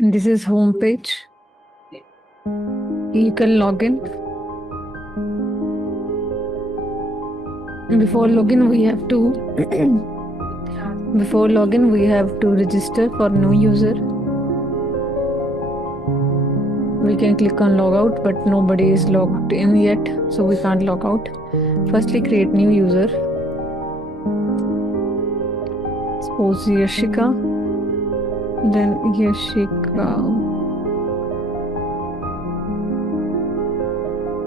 This is home page. You can log in. Before login, we have to register for new user. We can click on logout, but nobody is logged in yet, so we can't log out. Firstly, create new user. Suppose Yashika. Then Yashika.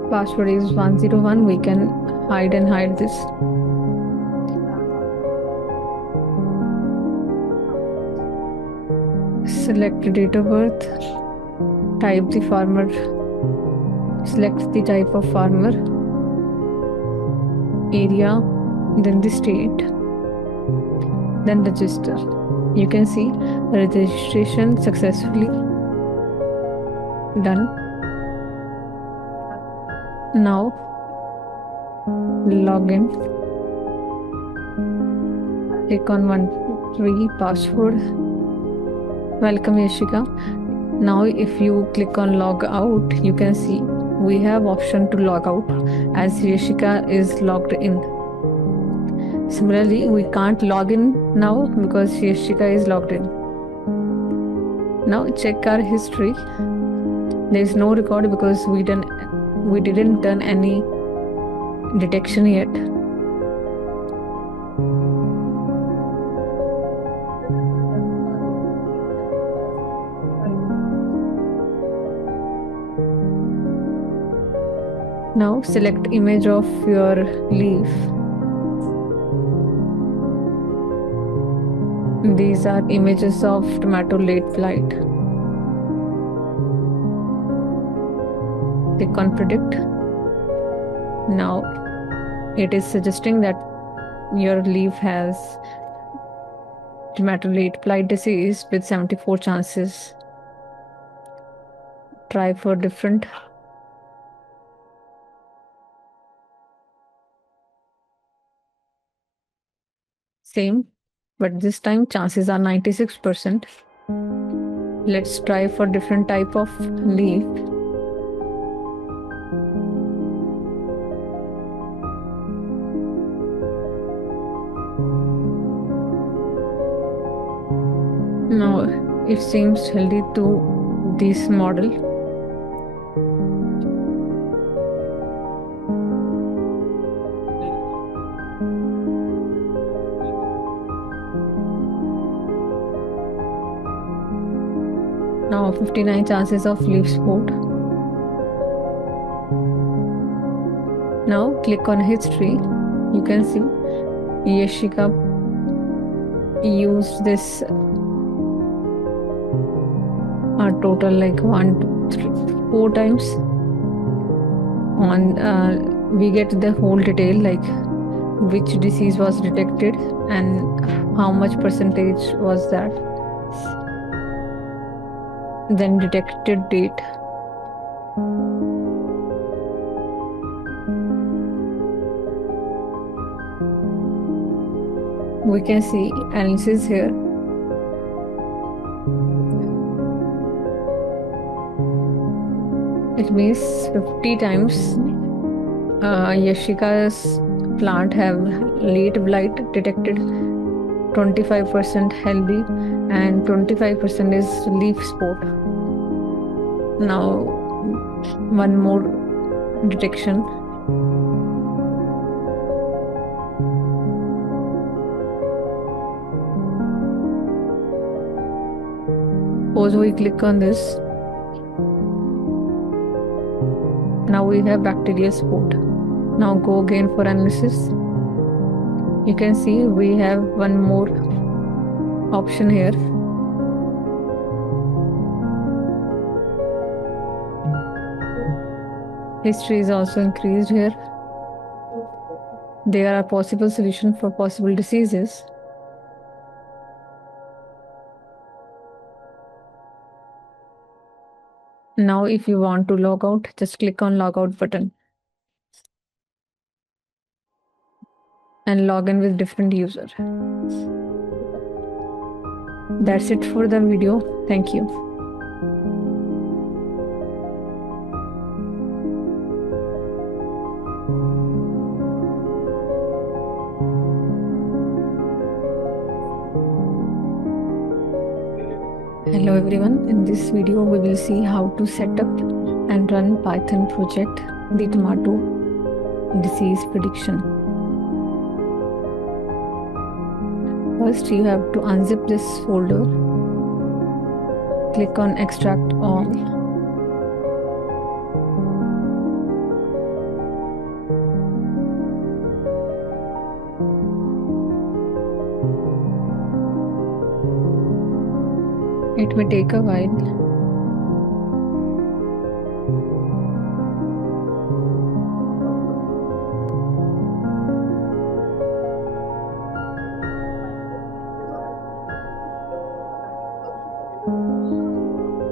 Password is 101. We can hide this. Select date of birth. Type the farmer. Select the type of farmer. Area. Then the state. Then register. You can see registration successfully done. Now login. Click on 123 password. Welcome Yashika. Now if you click on log out, you can see we have option to log out as Yashika is logged in. Similarly, we can't log in now because Yashika is logged in. Now check our history. There is no record because we didn't done any detection yet. Now select image of your leaf. These are images of tomato late blight. Click on predict. Now it is suggesting that your leaf has tomato late blight disease with 74 chances. Try for different. Same, but this time chances are 96%. Let's try for different type of leaf. Now it seems healthy to this model. Now 59 chances of leaf spot. Now click on history. You can see Yashika used this total like 1, 2, 3, 4 times. We get the whole detail like which disease was detected and how much percentage was that. Then detected date. We can see analysis here. It means 50 times Yashika's plant have late blight detected, 25% healthy and 25% is leaf spot. Now one more detection. Suppose we click on this. Now we have bacterial spot. Now go again for analysis. You can see we have one more option here. History is also increased here. There are possible solutions for possible diseases. Now if you want to log out, just click on log out button and log in with different user. That's it for the video. Thank you. Hello everyone, in this video we will see how to set up and run Python project the tomato disease prediction. First you have to unzip this folder, click on extract all. It may take a while.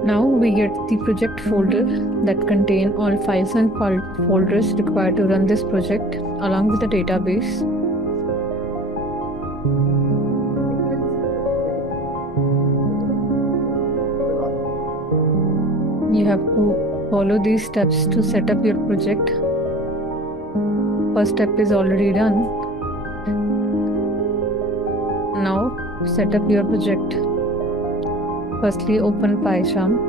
Now we get the project folder that contain all files and folders required to run this project along with the database. You have to follow these steps to set up your project. First step is already done. Now set up your project. Firstly open PyCharm.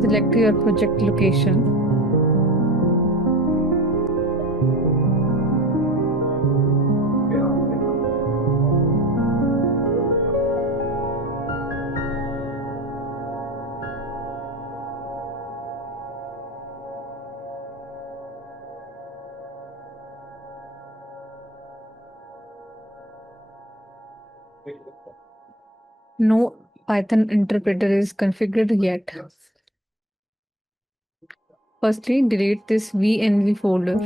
Select your project location. No Python interpreter is configured yet. Firstly, delete this VNV folder.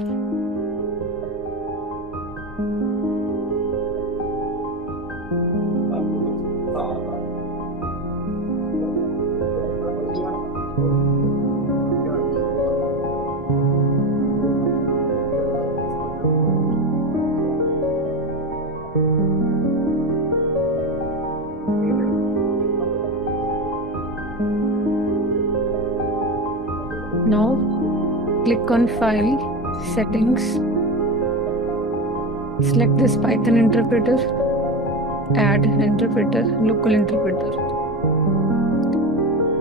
Now click on File, Settings. Select this Python interpreter, Add Interpreter, Local Interpreter.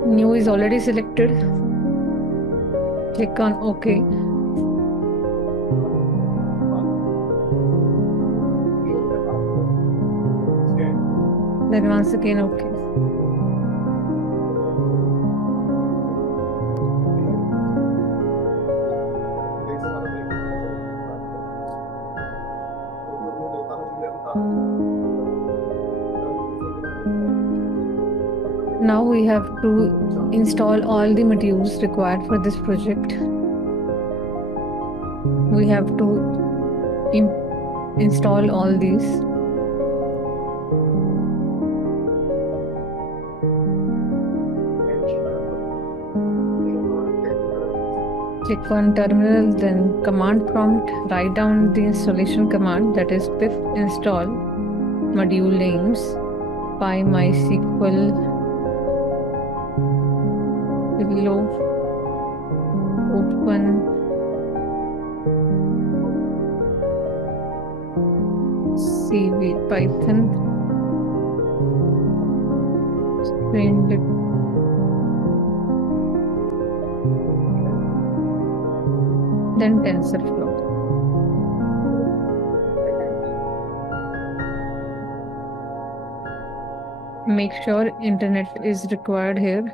New is already selected. Click on OK. Then once again OK. Now we have to install all the modules required for this project. We have to install all these. Click on terminal, then command prompt, write down the installation command, that is pip install module names MySQL below open CV Python Streamlit then TensorFlow. Make sure internet is required here.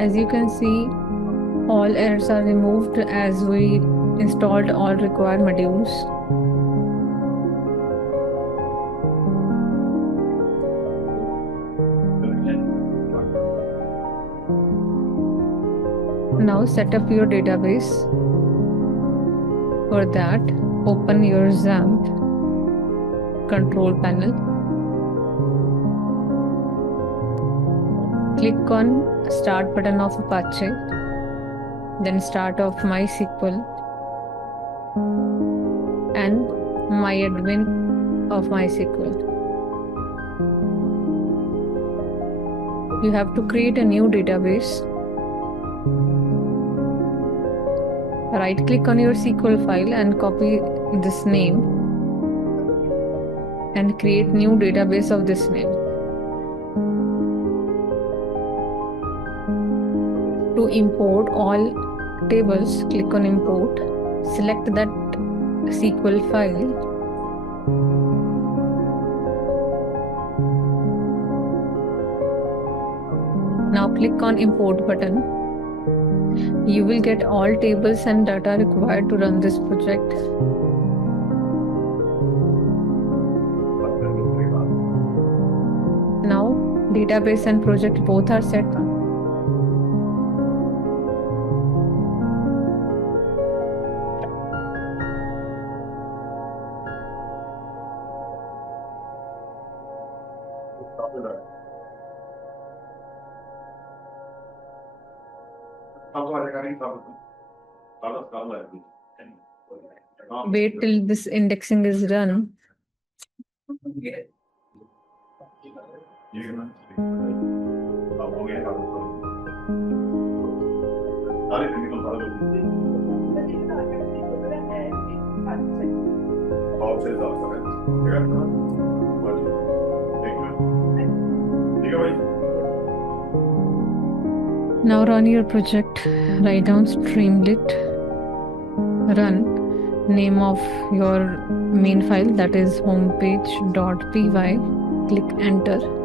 As you can see, all errors are removed as we installed all required modules. Now set up your database. For that, open your XAMPP control panel. Click on Start button of Apache, then Start of MySQL and MyAdmin of MySQL. You have to create a new database. Right click on your SQL file and copy this name and create new database of this name. To import all tables, click on Import, select that SQL file. Now click on Import button. You will get all tables and data required to run this project. Now, database and project both are set. Wait till this indexing is done. Now run your project. Write down Streamlit, run, name of your main file, that is homepage.py. Click enter.